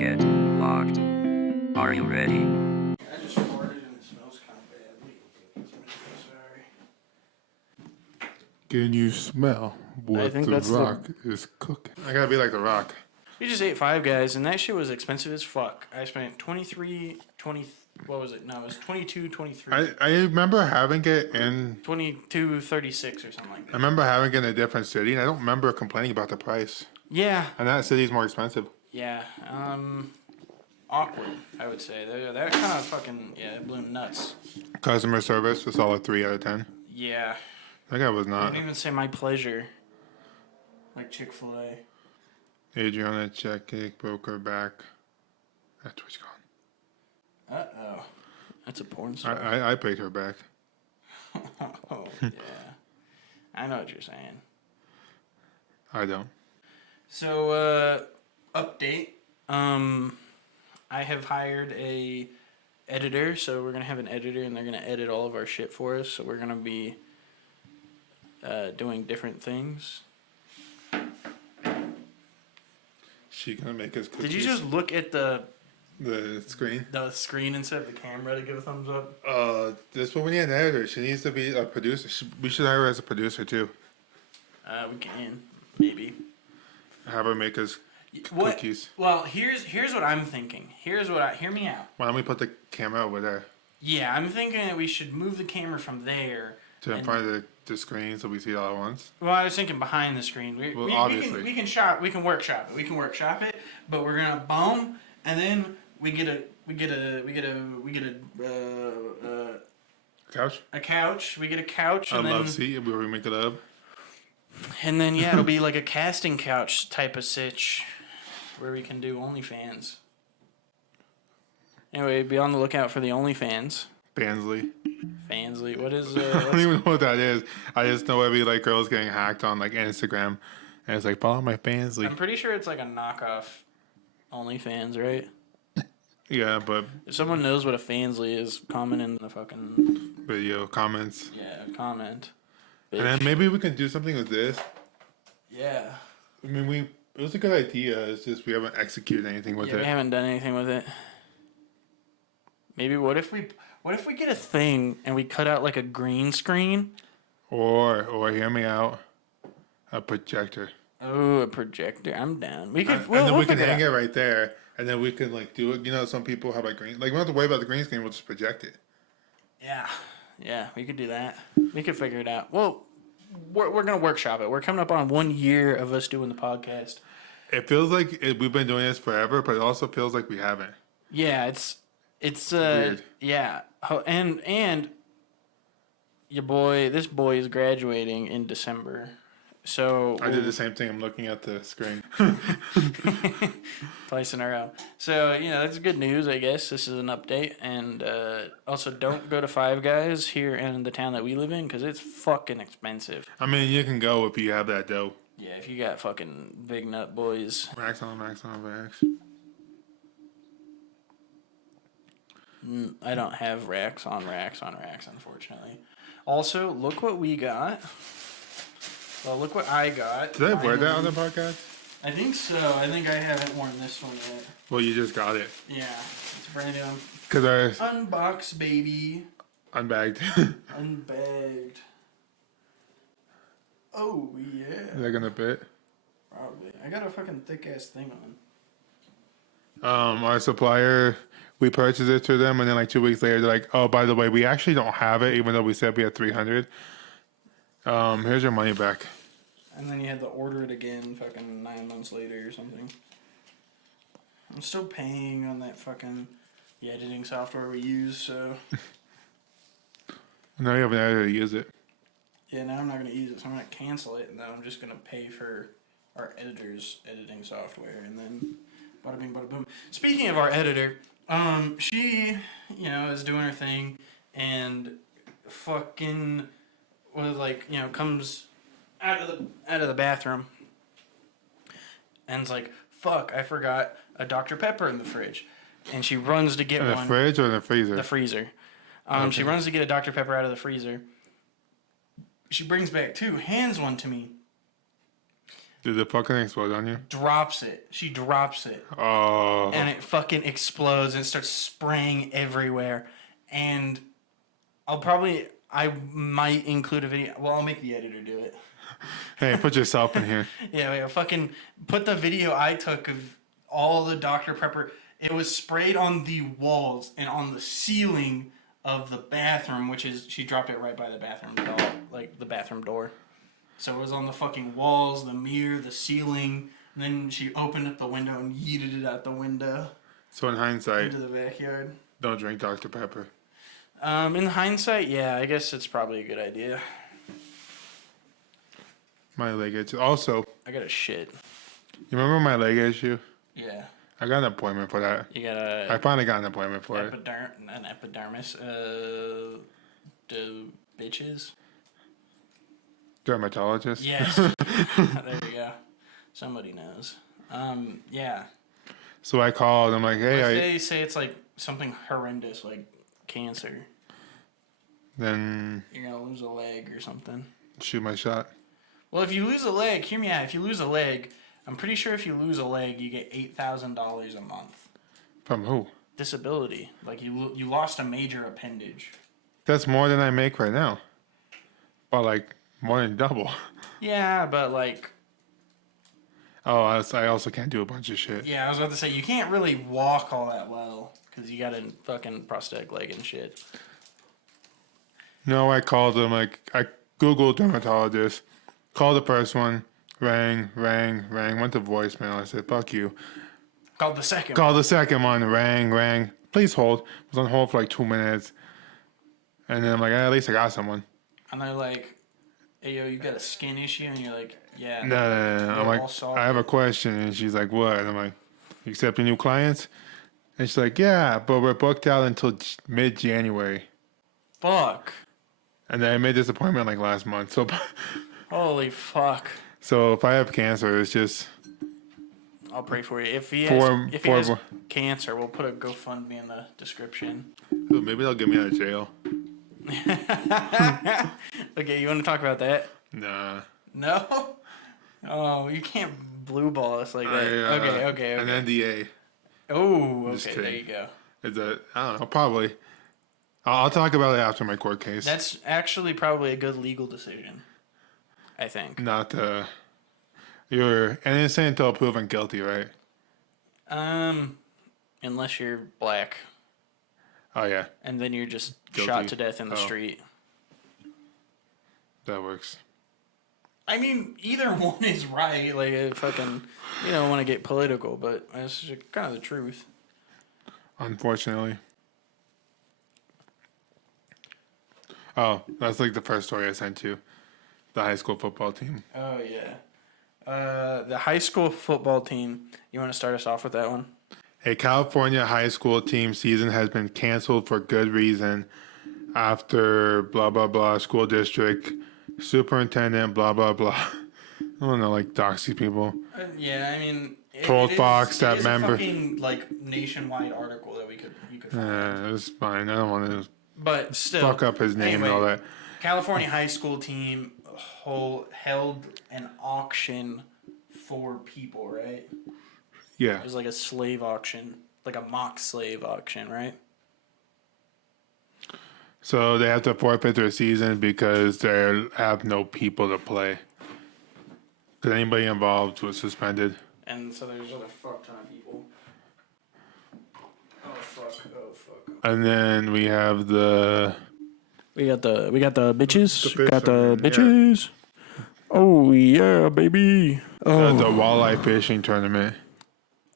Target locked. Are you ready? I just farted and it smells kind of bad. Sorry. Can you smell what think the that's Rock is cooking? I gotta be like the Rock. We just ate Five Guys, and that shit was expensive as fuck. I spent 20, what was it? No, it was 22, 23. I remember having it in. 22, 36 or something like I that. remember having it in a different city, and I don't remember complaining about the price. Yeah, And that city's more expensive. yeah. Awkward, I would say. They're kind of fucking, yeah, it blew nuts. Customer service was all a 3 out of 10. Yeah. That guy was I not. wouldn't even say my pleasure. Like Chick-fil-A. Adriana Checkick broke her back. That Twitch gone. Uh-oh. That's a porn star. I paid her back. Oh, yeah. I know what you're saying. I don't. So, update. I have hired a editor, so we're gonna have an editor, and they're gonna edit all of our shit for us. So we're gonna be doing different things. She gonna make us cookies. Did you just look at the screen? screen instead of the camera to give a thumbs up? This one we need an editor. She needs to be a producer. We should hire her as a producer too. We can maybe. Have her make us cookies. Well, here's what I'm thinking. Hear me out. Why don't we put the camera over there Yeah, I'm thinking that we should move the camera from there. to in front of the screen so we see it all at once? Well, I was thinking behind the screen. Obviously. We can workshop it, but we're gonna boom, and then we get a Couch? a couch. We get a couch, A and love then seat where we make it up. yeah, it'll be like a casting couch type of sitch, where we can do OnlyFans. Anyway, be on the lookout for the OnlyFans. Bansley. Fansly, what is I don't even know what that is. I just know every like girl's getting hacked on like Instagram, and it's like follow my Fansly. I'm pretty sure it's like a knockoff OnlyFans, right? Yeah, but If someone knows what a Fansly is, comment in the fucking video comments. comment. And then maybe we can do something with this. Yeah. I mean, it was a good idea. It's just we haven't executed anything with Yeah, we it. haven't done anything with it. Maybe what if we get a thing and we cut out like a green screen? Or hear me out, a projector. Oh, a projector. I'm down. We could. And then we can hang it right there, and then we can like do it. You know, some people have like green. Like we don't have to worry about the green screen. We'll just project it. Yeah, we could do that. We could figure it out. Well, we're gonna workshop it. We're coming up on 1 year of us doing the podcast. It feels like we've been doing this forever, but it also feels like we haven't. Yeah, it's weird. Yeah, and this boy is graduating in December. So I did the same thing. I'm looking at the screen. twice in a row. So, that's good news, I guess. This is an update. And also, don't go to Five Guys here in the town that we live in because it's fucking expensive. I mean, you can go if you have that dough. Yeah, if you got fucking big nut boys. Racks on racks. I don't have racks on racks on racks, unfortunately. Also, look what we got. Well, look what I got. Did I wear that on the podcast? I think so. I think I haven't worn this one yet. Well, you just got it. Yeah, it's brand new. Because Unbox, baby. Unbagged. Unbagged. Oh, yeah. Is that gonna fit? Probably. I got a fucking thick-ass thing on. Our supplier, we purchased it through them, and then like 2 weeks later, they're like, "Oh, by the way, we actually don't have it, even though we said we had 300. Here's your money back." And then you had to order it again fucking 9 months later or something. I'm still paying on that fucking editing software we use, so... Now you have an editor to use it. Yeah, now I'm not going to use it, so I'm going to cancel it, and then I'm just going to pay for our editor's editing software, and then bada bing, bada boom. Speaking of our editor, she, is doing her thing, and fucking was like, comes out of the bathroom, and it's like, fuck, I forgot a Dr. Pepper in the fridge, and she runs to get one. In the fridge or in the freezer? The freezer. Okay. She runs to get a Dr. Pepper out of the freezer. She brings back 2, hands one to me. Did it fucking explode on you? drops it. She drops it. Oh. And it fucking explodes and it starts spraying everywhere. And I might include a video. Well, I'll make the editor do it. Hey, put yourself in here. Yeah, wait, I'll fucking put the video I took of all the Dr. Pepper. It was sprayed on the walls and on the ceiling of the bathroom, which is, she dropped it right by the bathroom door, like the bathroom door. So it was on the fucking walls, the mirror, the ceiling. And then she opened up the window and yeeted it out the window So in hindsight, into the backyard. don't drink Dr. Pepper. In hindsight, yeah, I guess it's probably a good idea. My leg itch. Also, I got a shit. you remember my leg issue? Yeah. I got an appointment for that. You got I finally got an appointment for it. an epidermis. The bitches. Dermatologist. Yes. There you go. Somebody knows. Yeah. So I called. I'm like, hey, They say it's like something horrendous, like cancer. then You're gonna lose a leg or something. shoot my shot. Well, if you lose a leg, hear me out. If you lose a leg, I'm pretty sure if you lose a leg, you get $8,000 a month. From who? Disability. Like you lost a major appendage. That's more than I make right now. But like more than double. Yeah, but like, Oh, I also can't do a bunch of shit. yeah, I was about to say you can't really walk all that well because you got a fucking prosthetic leg and shit. No, I called them. Like I Googled dermatologist, called the first one, rang, went to voicemail. I said, "Fuck you." Called the second. Called the second one, rang. Please hold. Was on hold for like 2 minutes, and then I'm like, at least I got someone. And they're like, "Hey, yo, you got a skin issue?" And you're like, "Yeah." No. I'm all like, solved. I have a question, and she's like, "What?" And I'm like, "You accepting new clients?" And she's like, "Yeah, but we're booked out until mid-January." Fuck. And then I made this appointment like last month. So, Holy fuck. so if I have cancer, it's just I'll pray for you. If he Four- has four- cancer, we'll put a GoFundMe in the description. ooh, maybe they'll get me out of jail. Okay, you want to talk about that? Nah. No? Oh, you can't blue ball us like that. Okay. An NDA. Oh, Just okay, there kidding. you go. Is that I don't know? Probably. I'll talk about it after my court case. That's actually probably a good legal decision. I think. Not you're innocent until proven guilty, right? Unless you're black, Oh yeah, and then you're just Guilty. shot to death in the Oh. street. that works. I mean, either one is right. Like, you don't want to get political, but that's just kind of the truth. Unfortunately. Oh, that's like the first story I sent you. The high school football team. Oh yeah. The high school football team. You want to start us off with that one? A California high school team season has been canceled for good reason after blah blah blah school district superintendent blah blah blah. I don't know, like doxy people. Yeah, I mean, Told Fox that it is member- a fucking like nationwide article that you could find. Yeah, it's fine. I don't want to But still, fuck up his name and all that. California high school team held an auction for people, right? Yeah. It was like a slave auction, like a mock slave auction, right? So they have to forfeit their season because they have no people to play. Because anybody involved was suspended. And so there's other fuck ton of people. Oh fuck! And then we have the We got the bitches. The got the fishermen, yeah. bitches. Oh yeah, baby. the walleye fishing tournament.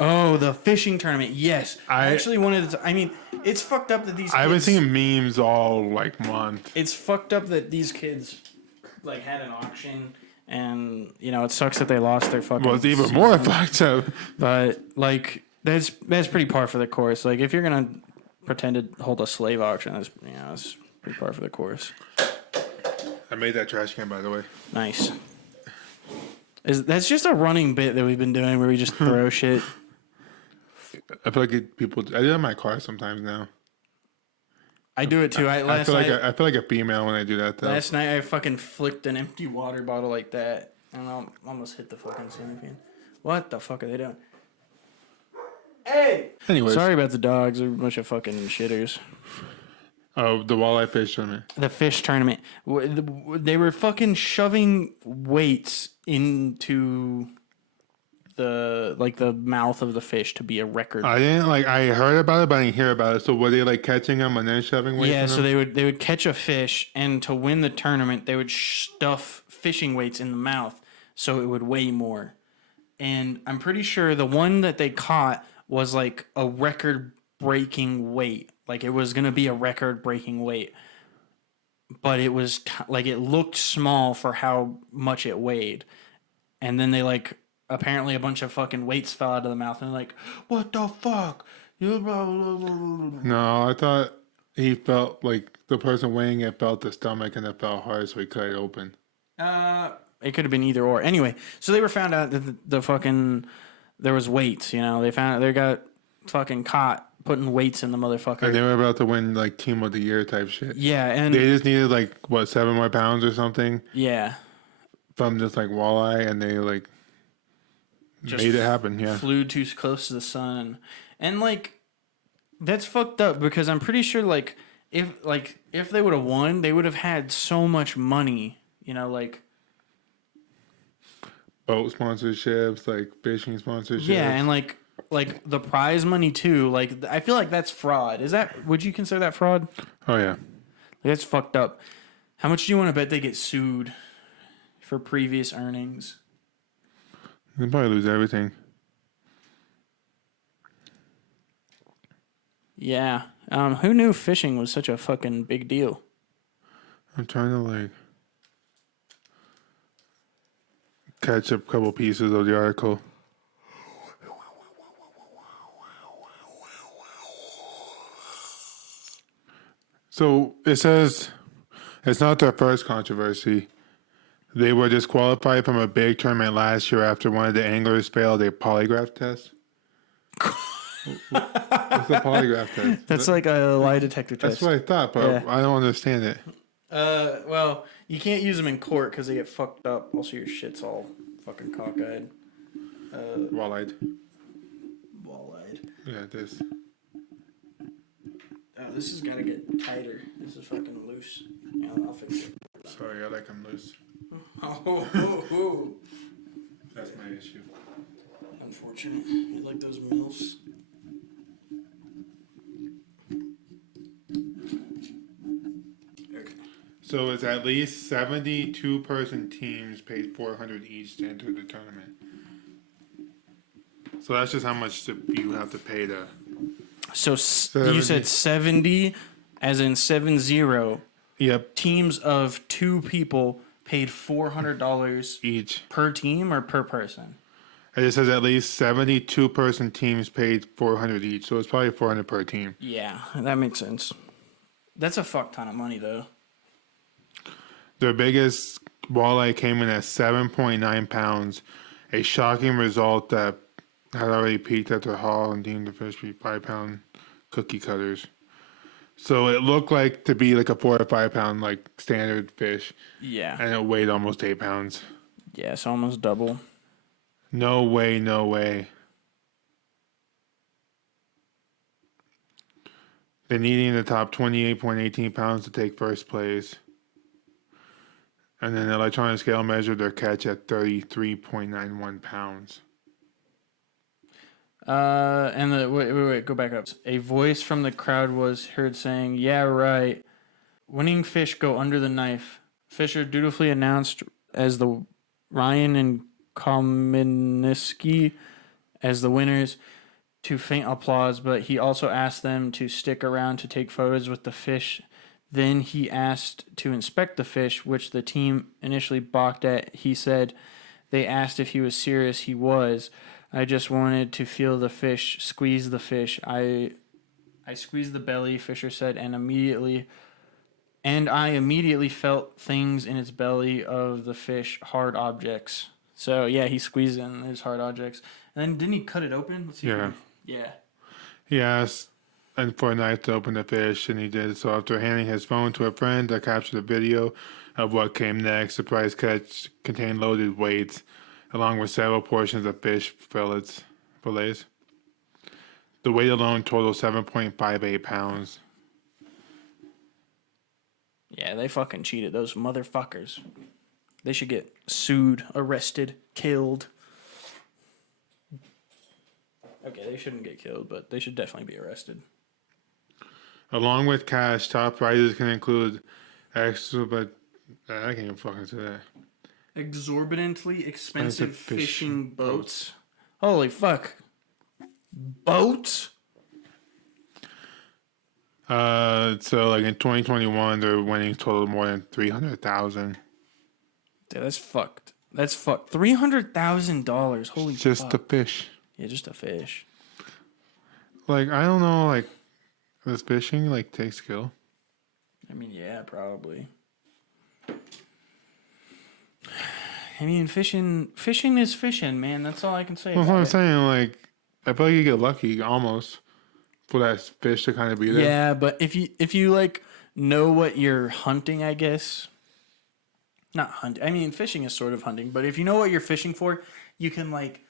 Oh, the fishing tournament. Yes, I I- actually wanted to. I mean, it's fucked up that these. I've been kids- seeing memes all like month. It's fucked up that these kids like had an auction, and it sucks that they lost their fucking. Well, it's even season. more fucked up. But like that's pretty par for the course. Like if you're gonna pretend to hold a slave auction, that's pretty par for the course. I made that trash can, by the way. Nice. That's just a running bit that we've been doing where we just throw shit. I feel like people. I do that in my car sometimes now. I do it too. I feel like I feel like a female when I do that though. Last night I fucking flicked an empty water bottle like that, And I almost hit the fucking ceiling fan. What the fuck are they doing? Hey! Anyways. Sorry about the dogs. They're a bunch of fucking shitters. Oh, the walleye fish tournament. The fish tournament. They were fucking shoving weights into the mouth of the fish to be a record. I didn't I heard about it, but I didn't hear about it. So were they like catching them and then shoving weights? Yeah, in so them? they would catch a fish, and to win the tournament, they would stuff fishing weights in the mouth so it would weigh more. And I'm pretty sure the one that they caught was like a record-breaking weight. Like it was gonna be a record-breaking weight, but it was it looked small for how much it weighed. And then they apparently a bunch of fucking weights fell out of the mouth, and they're like, "What the fuck?" No, I thought he felt like the person weighing it felt the stomach and it felt hard, so he cut it open. It could have been either or. Anyway, so they were found out that the fucking there was weights. They got fucking caught putting weights in the motherfucker. And they were about to win like team of the year type shit. Yeah, and they just needed 7 more pounds or something. Yeah, from just walleye, and they just made it happen. Yeah, flew too close to the sun, and that's fucked up because I'm pretty sure if they would have won, they would have had so much money. Boat sponsorships, fishing sponsorships. Yeah, and the prize money too. I feel like that's fraud. Would you consider that fraud? Oh yeah, That's fucked up. How much do you want to bet they get sued for previous earnings? they probably lose everything. Yeah. Who knew fishing was such a fucking big deal? I'm trying to catch up a couple pieces of the article. So it says it's not their first controversy. They were disqualified from a big tournament last year after one of the anglers failed a polygraph test. What's a polygraph test? That's like a lie detector test. That's what I thought, but Yeah. I don't understand it. Well, you can't use them in court because they get fucked up. Also, your shit's all fucking cockeyed. Walleye. Wall-eyed. Yeah, this. Oh, this has got to get tighter. This is fucking loose. Yeah, I'll fix it. Sorry, I like them loose. Oh. That's my issue. Unfortunate. You like those MILFs? Okay. So it's at least 72 person teams paid $400 each to enter the tournament. So that's just how much you have to pay to. So you said 70, as in 70. Yep. Teams of 2 people paid $400 Each. per team or per person? It just says at least 72 person teams paid $400 each, so it's probably $400 per team. Yeah, that makes sense. That's a fuck ton of money, though. Their biggest walleye came in at 7.9 pounds, a shocking result that had already peaked at their haul and deemed the fish to be 5-pound cookie cutters. So it looked like to be like a 4 or 5 pound standard fish, Yeah. and it weighed almost 8 pounds. Yeah, it's almost double. No way, no way. They're needing the top 28.18 pounds to take first place. And then the electronic scale measured their catch at 33.91 pounds. Wait, go back up. A voice from the crowd was heard saying, "Yeah, right. Winning fish go under the knife." Fisher dutifully announced as the Ryan and Kominiski as the winners to faint applause, but he also asked them to stick around to take photos with the fish. Then he asked to inspect the fish, which the team initially balked at. He said they asked if he was serious. He was. I just wanted to feel the fish, squeeze the fish. I squeezed the belly, Fisher said, and I immediately felt things in its belly of the fish, hard objects. So yeah, he squeezed in his hard objects. And then didn't he cut it open? Let's see. Yeah. Yeah. Yes. and for a knife to open the fish, and he did so after handing his phone to a friend that captured a video of what came next. The prize catch contained loaded weights, along with several portions of fish fillets. The weight alone totaled 7.58 pounds. Yeah, they fucking cheated. Those motherfuckers. They should get sued, arrested, killed. Okay, they shouldn't get killed, but they should definitely be arrested. Along with cash, top prizes can include extra, but I can't even fucking say that. Exorbitantly expensive Expensive fishing fishing boats. Holy fuck. Boats? So like in 2021, their winnings totaled more than 300,000. Dude, that's fucked. That's fucked. $300,000. Holy Just fuck. the fish. Yeah, just a fish. Like I don't know, like this fishing like takes skill. I mean, yeah, probably. I mean, fishing is fishing, man. That's all I can say. That's about what I'm it. saying. Like I feel like you get lucky almost for that fish to kind of be there. Yeah, but if you like know what you're hunting, I guess. Not hunt. I mean, fishing is sort of hunting, but if you know what you're fishing for, you can like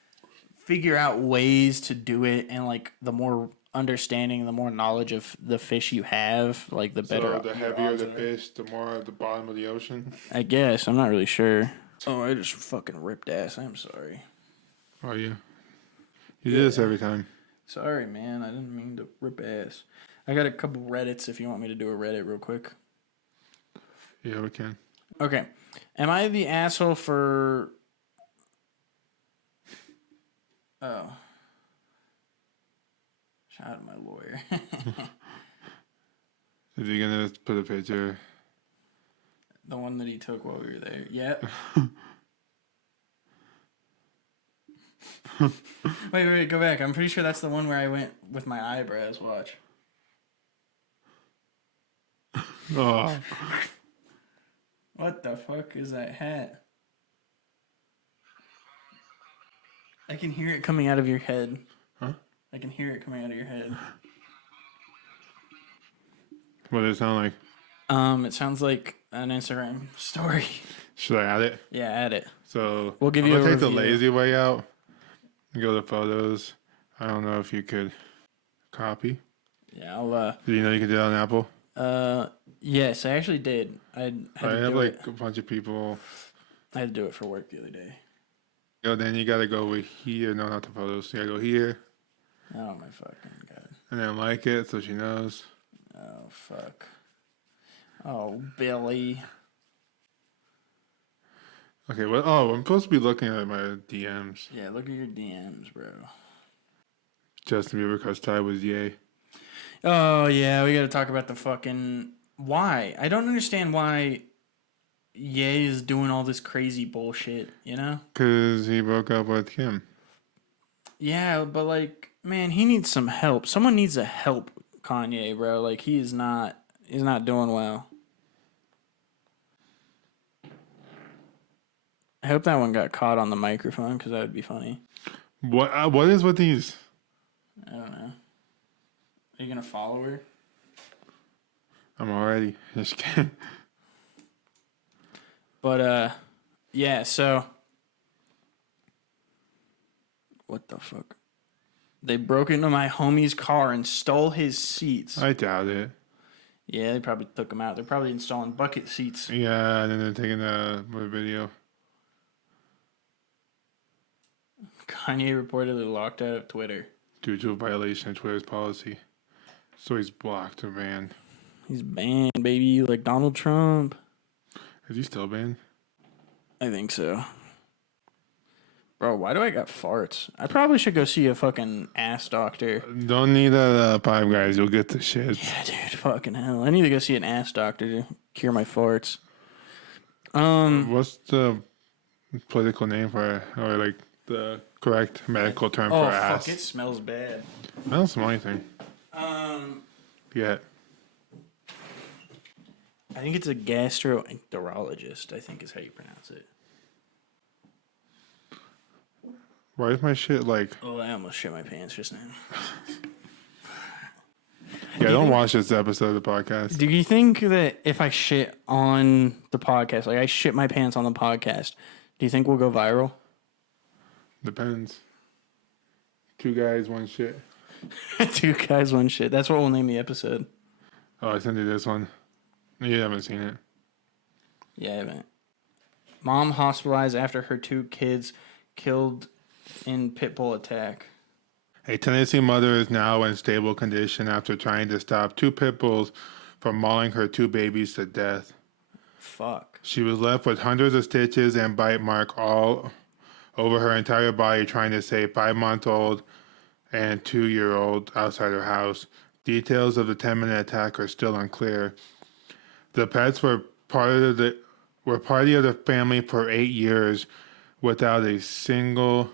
figure out ways to do it, and like the more understanding, the more knowledge of the fish you have, like the better. So the your heavier odds the are. fish, the more at the bottom of the ocean. I guess I'm not really sure. Oh, I just fucking ripped ass. I'm sorry. Oh yeah. You do this every time. Sorry, man. I didn't mean to rip ass. I got a couple Reddits if you want me to do a Reddit real quick. Yeah, we can. Okay. Am I the asshole for... Oh. Shout out to my lawyer. Is he gonna put a picture? The one that he took while we were there. Yep. Wait, go back. I'm pretty sure that's the one where I went with my eyebrows. Watch. Oh, What the fuck is that hat? I can hear it coming out of your head. Huh? I can hear it coming out of your head. what does it sound like? It sounds like an Instagram story. Should I add it? Yeah, add it. So We'll give I'm you gonna a take the review. lazy way out. Go to photos. I don't know if you could copy. Yeah, I'll Do you know you can do that on Apple? yes, I actually did. I had I to have do like it. a bunch of people. I had to do it for work the other day. Then you gotta go over here. No, not the photos. You gotta go here Oh my fucking god. and then like it so she knows. Oh fuck. Oh Billy. Okay, well, oh, I'm supposed to be looking at my DMs. Yeah, look at your DMs, bro. Justin Bieber cause Ty was yay. Oh yeah, we gotta talk about the fucking why. I don't understand why Ye is doing all this crazy bullshit, you know? Cause he broke up with Kim. Yeah, but like, man, he needs some help. Someone needs to help Kanye, bro. Like he's not doing well. I hope that one got caught on the microphone because that would be funny. What is with these? I don't know. Are you gonna follow her? I'm already just kidding. But yeah. So, what the fuck? They broke into my homie's car and stole his seats. I doubt it. Yeah, they probably took him out. They're probably installing bucket seats. Yeah, and then they're taking the video. Kanye reportedly locked out of Twitter. Due to a violation of Twitter's policy. So he's blocked or banned. He's banned, baby, like Donald Trump. Is he still banned? I think so. Bro, why do I got farts? I probably should go see a fucking ass doctor. Don't need that Five Guys. You'll get the shit. Yeah, dude, fucking hell. I need to go see an ass doctor to cure my farts. What's the political name for it? Or like the correct medical term Oh, for fuck, ass? it smells bad. I don't smell anything yet. I think it's a gastroenterologist, I think is how you pronounce it. Why is my shit like... Oh, I almost shit my pants just now. Yeah, don't watch this episode of the podcast. Do you think that if I shit on the podcast, like I shit my pants on the podcast, do you think we'll go viral? Depends. 2 guys, 1 shit. 2 guys, 1 shit. That's what we'll name the episode. Oh, I sent you this one. You haven't seen it. Yeah, I haven't. Mom hospitalized after her 2 kids killed in pit bull attack. A Tennessee mother is now in stable condition after trying to stop 2 pit bulls from mauling her 2 babies to death. Fuck. She was left with hundreds of stitches and bite mark all over her entire body trying to save 5-month-old and 2-year-old outside her house. Details of the 10-minute attack are still unclear. The pets were part of the family for 8 years without a single.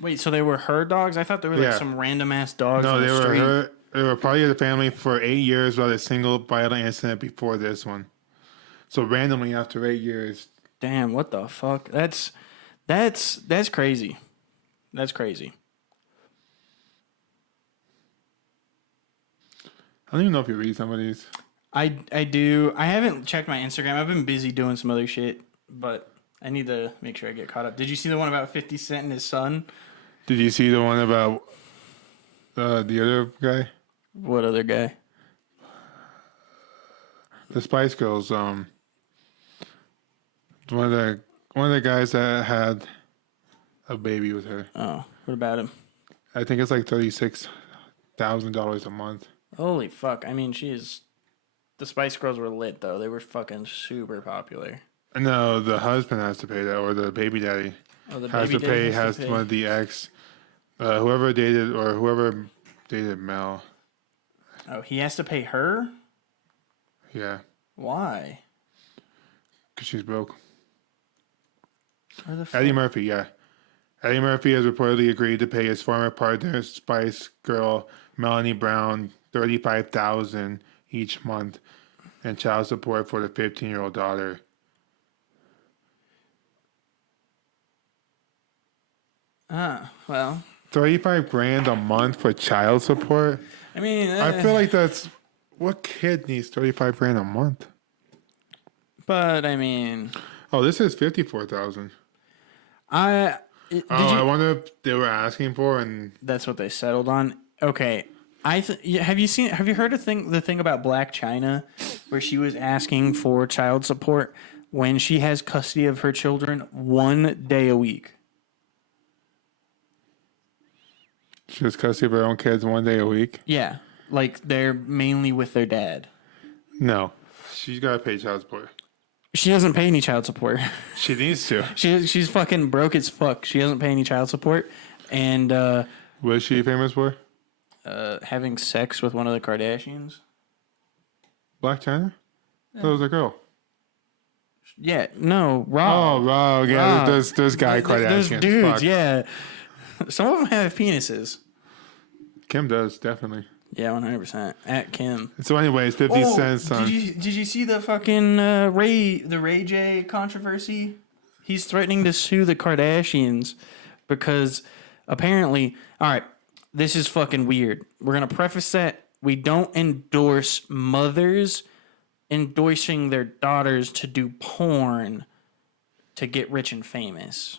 Wait, so they were her dogs? I thought they were like some random ass dogs. No, on the street. They were part of the family for 8 years without a single violent incident before this one. So randomly after 8 years. Damn, what the fuck? That's crazy. That's crazy. I don't even know if you read some of these. I do. I haven't checked my Instagram. I've been busy doing some other shit, but I need to make sure I get caught up. Did you see the one about 50 Cent and his son? Did you see the one about the other guy? What other guy? The Spice Girls. One of the guys that had a baby with her. Oh, what about him? I think it's like $36,000 a month. Holy fuck. I mean, the Spice Girls were lit, though. They were fucking super popular. No, the husband has to pay that, or the baby daddy has to pay. One of the ex, whoever dated Mel. Oh, he has to pay her? Yeah, Why? because she's broke. Where the fuck? Eddie Murphy, yeah. Eddie Murphy has reportedly agreed to pay his former partner, Spice Girl Melanie Brown, $35,000 each month, and child support for the 15-year-old daughter. Well. $35,000 a month for child support. I mean, I feel like that's what kid needs $35,000 a month. But I mean, oh, this is $54,000. I wonder if they were asking for, and that's what they settled on. Okay, have you heard the thing about Black China, where she was asking for child support when she has custody of her children 1 day a week? she has custody of her own kids 1 day a week. Yeah, like they're mainly with their dad. No, she's got to pay child support. She doesn't pay any child support. She needs to. She's fucking broke as fuck. She doesn't pay any child support, and What is she famous for? having sex with one of the Kardashians. Black China? That was a girl. Yeah, no, Rob. Oh, wow. Yeah, Rob. those guy Kardashians. Those dudes, Fuck. yeah. Some of them have penises. Kim does, definitely. Yeah, 100%. At Kim. So anyways, 50 cents on... Did you see the fucking Ray J controversy? He's threatening to sue the Kardashians because apparently, all right, this is fucking weird. We're going to preface that we don't endorse mothers endorsing their daughters to do porn to get rich and famous,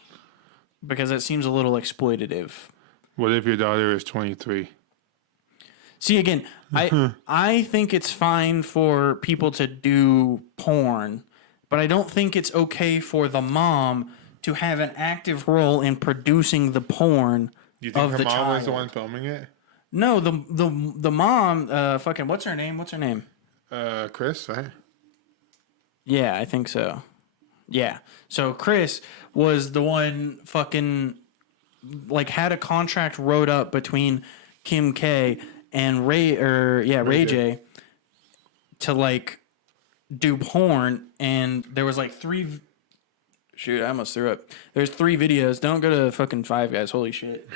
because that seems a little exploitative. What if your daughter is 23? See, again, I think it's fine for people to do porn, but I don't think it's okay for the mom to have an active role in producing the porn You think of her the mom child. was the one filming it? No, the mom, fucking, what's her name? Chris, right? Yeah, I think so. Yeah. So Chris was the one fucking, like, had a contract wrote up between Kim K and Ray J to, like, do porn, and there was like I almost threw up. There's 3 videos. Don't go to fucking Five Guys. Holy shit.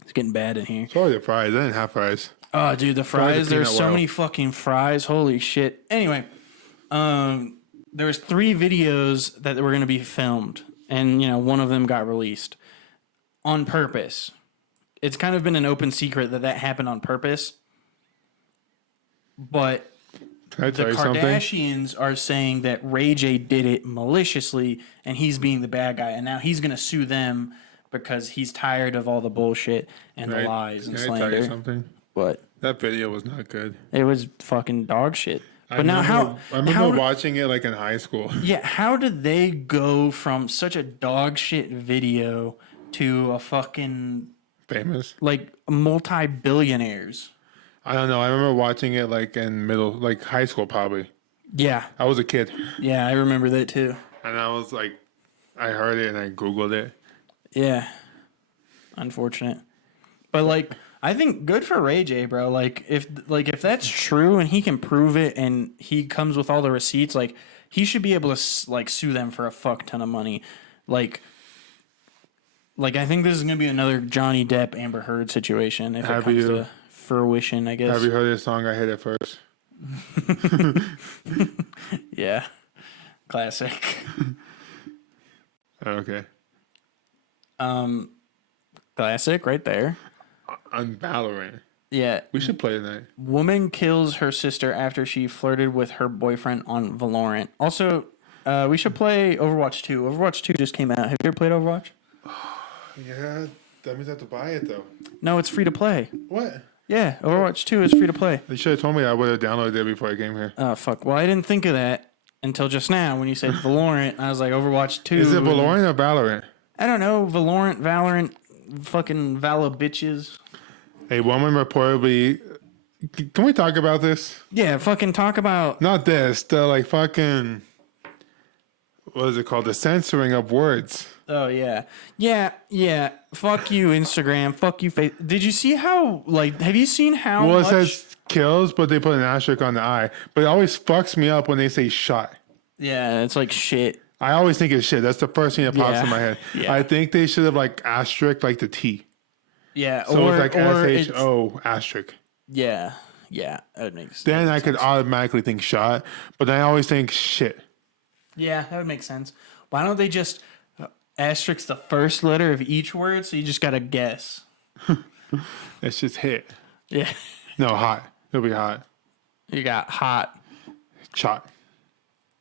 It's getting bad in here. It's probably the fries. I didn't have fries. Oh, dude, the fries. the There's peanut so oil. many fucking fries. Holy shit. Anyway, there was 3 videos that were going to be filmed, and, you know, one of them got released on purpose. It's kind of been an open secret that happened on purpose. But Can I the tell you something? Kardashians are saying that Ray J did it maliciously and he's being the bad guy. And now he's going to sue them because he's tired of all the bullshit and the lies and Can I tell you slander. something? But That video was not good. it was fucking dog shit. But I now remember how watching it like in high school. yeah, how did they go from such a dog shit video to a fucking Famous. like multi-billionaires? I don't know. I remember watching it like in like high school probably. Yeah. I was a kid, Yeah, I remember that too. and I was like, I heard it and I googled it. Yeah. Unfortunate. But like I think good for Ray J, bro. Like if that's true and he can prove it and he comes with all the receipts, like he should be able to like sue them for a fuck ton of money. Like I think this is gonna be another Johnny Depp Amber Heard situation if it Have comes you- to fruition, I guess. Have you heard this song? I hit it first. Yeah. Classic. Okay. Classic right there. On Valorant. Yeah. We should play tonight. Woman kills her sister after she flirted with her boyfriend on Valorant. Also, we should play Overwatch 2. Overwatch 2 just came out. Have you ever played Overwatch? Yeah, that means I have to buy it though. No, it's free to play. What? Yeah, Overwatch 2 is free to play. You should have told me I would have downloaded it before I came here. Oh, fuck. Well, I didn't think of that until just now when you said Valorant. I was like, Overwatch 2. Is it Valorant or Valorant? I don't know. Valorant, fucking Vala bitches. A woman reportedly. Can we talk about this? Yeah, fucking talk about. Not this. The like fucking. What is it called? The censoring of words. Oh, yeah. Yeah. Fuck you, Instagram. Fuck you, face. Did you see how, like, have you seen how Well, it much. says kills, but they put an asterisk on the I. But it always fucks me up when they say shot. Yeah, it's like shit. I always think it's shit. That's the first thing that pops Yeah. in my head. Yeah. I think they should have like asterisk like the T. Yeah, So it's like it's- SHO asterisk. Yeah, that makes. Then I could automatically think shot, but then I always think shit. Yeah, that would make sense. Why don't they just asterisk the first letter of each word so you just gotta guess? It's just hit. Yeah, No, hot. It'll be hot. you got hot. Shot.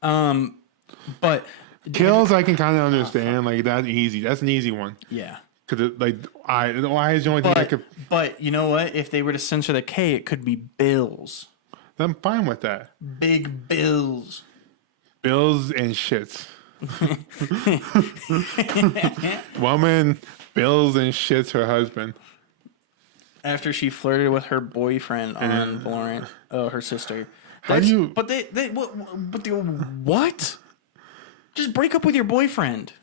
But Kills I can kind of understand. Like that's easy. That's an easy one. yeah, Cause like the Y is the only thing I could. but you know what? If they were to censor the K, it could be bills. I'm fine with that. Big bills. Bills and shits. Woman bills and shits her husband. After she flirted with her boyfriend on Valorant. Oh, her sister. How do you? But what? Just break up with your boyfriend.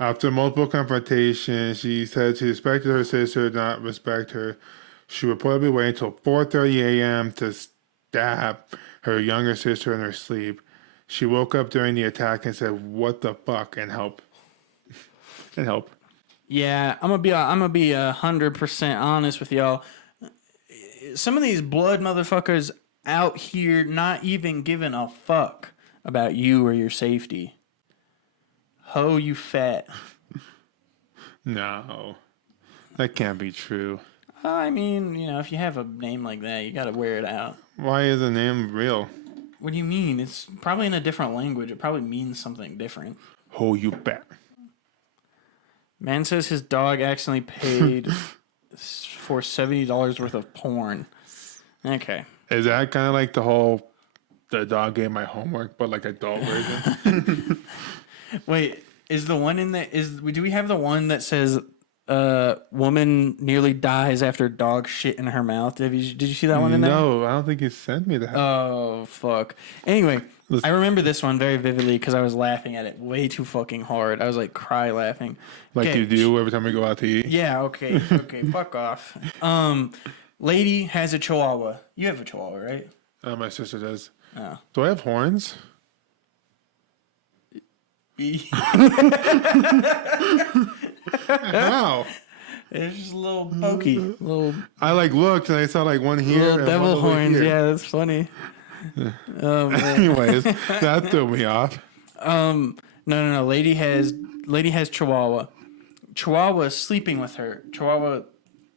After multiple confrontations, she said she expected her sister to not respect her. She reportedly waited until 4:30 a.m. to stab her younger sister in her sleep. She woke up during the attack and said, "What the fuck?" and help. and help. Yeah, I'm gonna be 100% honest with y'all. Some of these blood motherfuckers out here not even giving a fuck about you or your safety. Ho, you fat. No, that can't be true. I mean, you know, if you have a name like that, you gotta wear it out. Why is the name real? What do you mean? It's probably in a different language. It probably means something different. Oh, you bet. Man says his dog accidentally paid for $70 worth of porn. Okay. Is that kind of like the dog gave my homework, but like adult version? Wait, is the one in the do we have the one that says woman nearly dies after dog shit in her mouth? Did you see that one in there? No, I don't think he sent me that. Oh fuck. Anyway, I remember this one very vividly because I was laughing at it way too fucking hard. I was like cry laughing. Like Okay, you do every time we go out to eat. Yeah, okay, fuck off. Lady has a chihuahua. You have a chihuahua, right? My sister does. Oh. Do I have horns? How? It's just a little pokey, little I like looked and I saw like one here. little and devil one over horns. here. Yeah, that's funny. Anyways, that threw me off. No. Lady has Chihuahua. Chihuahua is sleeping with her. Chihuahua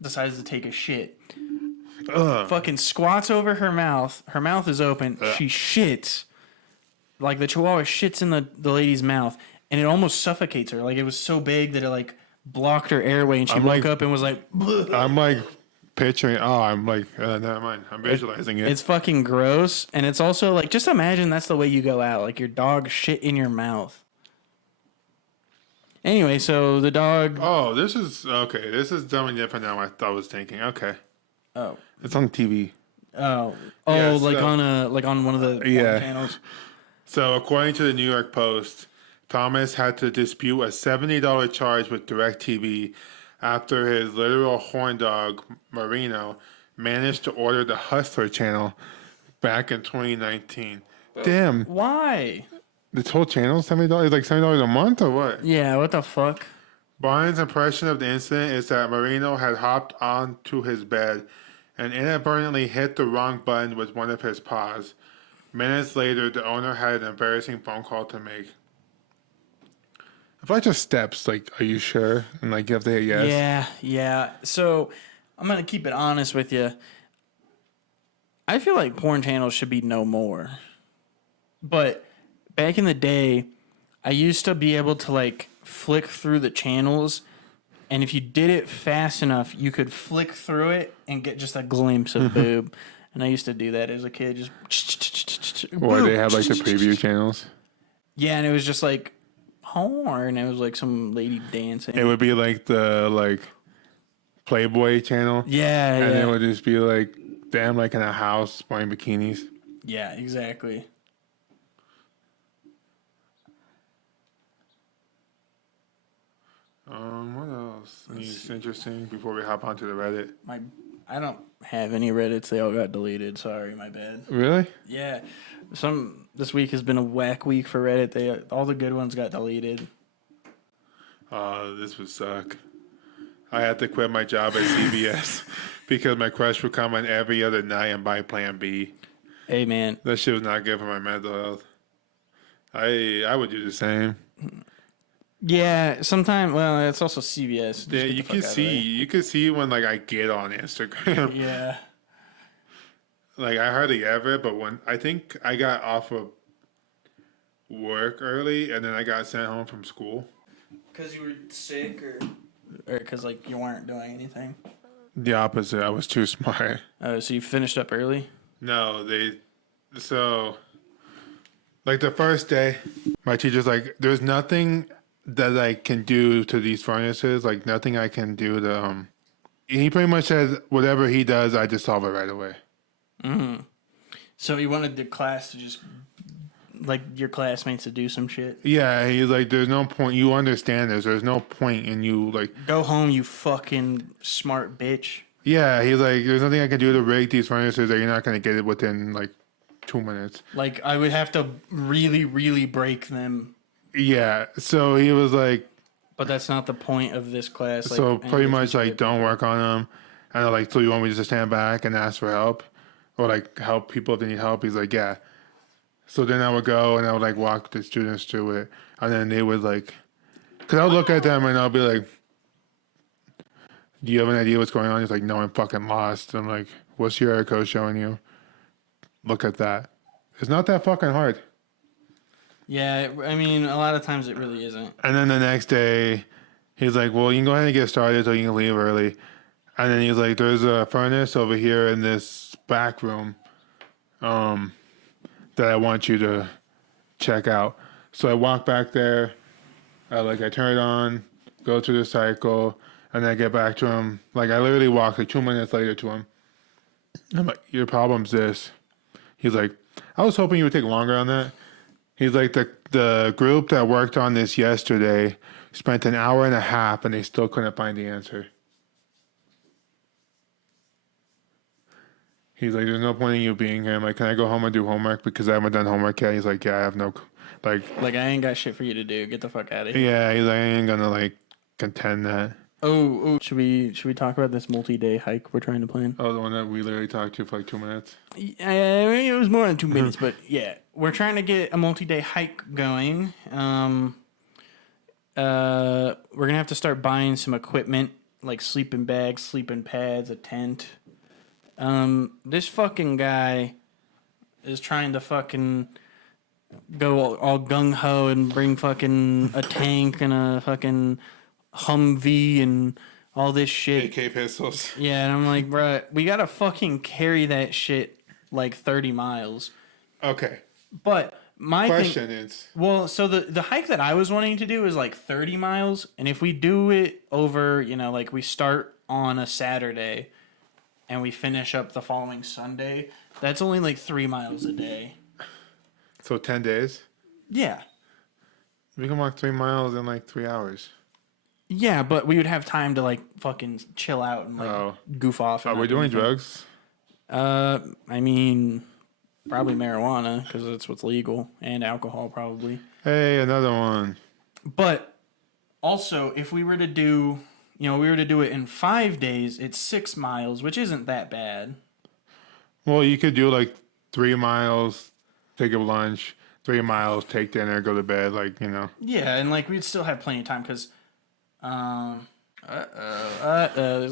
decides to take a shit. fucking squats over her mouth. Her mouth is open. She shits. Like the chihuahua shits in the lady's mouth, and it almost suffocates her. Like it was so big that it like blocked her airway, and she woke up and was like, "Bleh." I'm like picturing. Oh, I'm like, never mind. I'm visualizing it. It's fucking gross, and it's also like, just imagine that's the way you go out, like your dog shit in your mouth. Anyway, so the dog. Oh, this is okay. This is something different than what I was thinking. Okay, Oh, it's on TV. oh, Yeah, like so- on one of the Yeah. channels. So, according to the New York Post, Thomas had to dispute a $70 charge with DirecTV after his literal horn dog, Marino, managed to order the Hustler channel back in 2019. Damn, Why? this whole channel $70? Like $70 a month or what? Yeah, what the fuck? Barnes' impression of the incident is that Marino had hopped onto his bed and inadvertently hit the wrong button with one of his paws. Minutes later, the owner had an embarrassing phone call to make. If I just steps, like, are you sure? And like, you have to hit yes. Yeah. So I'm gonna keep it honest with you. I feel like porn channels should be no more. But back in the day, I used to be able to like flick through the channels, and if you did it fast enough, you could flick through it and get just a glimpse of boob. And I used to do that as a kid, just Or they have like the preview channels. Yeah, and it was just like horn. It was like some lady dancing. It would be like the like Playboy channel. Yeah, And yeah. it would just be like them like in a house wearing bikinis. Yeah, exactly. What else? Anything interesting before we hop onto the Reddit? I don't have any Reddits. They all got deleted. Sorry, my bad. Really? Yeah, this week has been a whack week for Reddit. All the good ones got deleted. This would suck. I had to quit my job at CVS because my crush would come in every other night and buy Plan B. Hey man, That shit was not good for my mental health. I would do the same. yeah. Sometimes, well, it's also CVS. Just Yeah, get the you fuck can out of see you can see when like I get on Instagram. there. Yeah. Like I hardly ever, but when I think I got off of work early and then I got sent home from school. Because you were sick, or because like you weren't doing anything. The opposite. I was too smart. Oh, so you finished up early? No, like the first day, my teacher's like, there's nothing that I can do to these furnaces, like nothing I can do to, he pretty much said whatever he does, I just solve it right away. So you wanted the class to just, like your classmates to do some shit? Yeah, he's like, there's no point, you understand this, there's no point in you, like, Go home, you fucking smart bitch. yeah, he's like, there's nothing I can do to rig these furnaces that you're not going to get it within like 2 minutes. Like, I would have to really, really break them. Yeah, so he was like, But that's not the point of this class. Like, so pretty anyways, much like don't work on them, and they're like, so you want me just to stand back and ask for help, or like help people if they need help? He's like, yeah. So then I would go and I would like walk the students through it, and then they would like, cause I would look at them and I'll be like, do you have an idea what's going on? He's like, no, I'm fucking lost. I'm like, what's your error code showing you? Look at that. It's not that fucking hard. Yeah, I mean, a lot of times it really isn't. And then the next day, he's like, well, you can go ahead and get started so you can leave early. And then he's like, there's a furnace over here in this back room that I want you to check out. So I walk back there, I turn it on, go through the cycle, and then I get back to him. Like, I literally walk like 2 minutes later to him. I'm like, your problem's this. He's like, I was hoping you would take longer on that. He's like, the group that worked on this yesterday spent an hour and a half and they still couldn't find the answer. He's like, there's no point in you being here. I'm like, can I go home and do homework because I haven't done homework yet? He's like, yeah, I have no, like, Like, I ain't got shit for you to do. Get the fuck out of here. yeah, he's like, I ain't gonna like contend that. Oh, should we talk about this multi-day hike we're trying to plan? Oh, the one that we literally talked to for like 2 minutes. It was more than 2 minutes, but yeah, we're trying to get a multi-day hike going. We're gonna have to start buying some equipment like sleeping bags, sleeping pads, a tent. This fucking guy is trying to fucking go all gung ho and bring fucking a tank and a fucking Humvee and all this shit. AK pistols. Yeah, and I'm like, bruh, we gotta fucking carry that shit like 30 miles. Okay. But my Question thing, is, well, so the hike that I was wanting to do is like 30 miles, and if we do it over, like we start on a Saturday and we finish up the following Sunday, that's only like 3 miles a day. so 10 days? Yeah. We can walk 3 miles in like 3 hours. Yeah, but we would have time to like fucking chill out and like goof off. Are And we not do doing anything. drugs? I mean, probably marijuana because that's what's legal, and alcohol probably. Hey, another one. But also, if we were to do, it in 5 days, it's 6 miles, which isn't that bad. Well, you could do like 3 miles, take a lunch, 3 miles, take dinner, go to bed, like, Yeah, and like we'd still have plenty of time because, this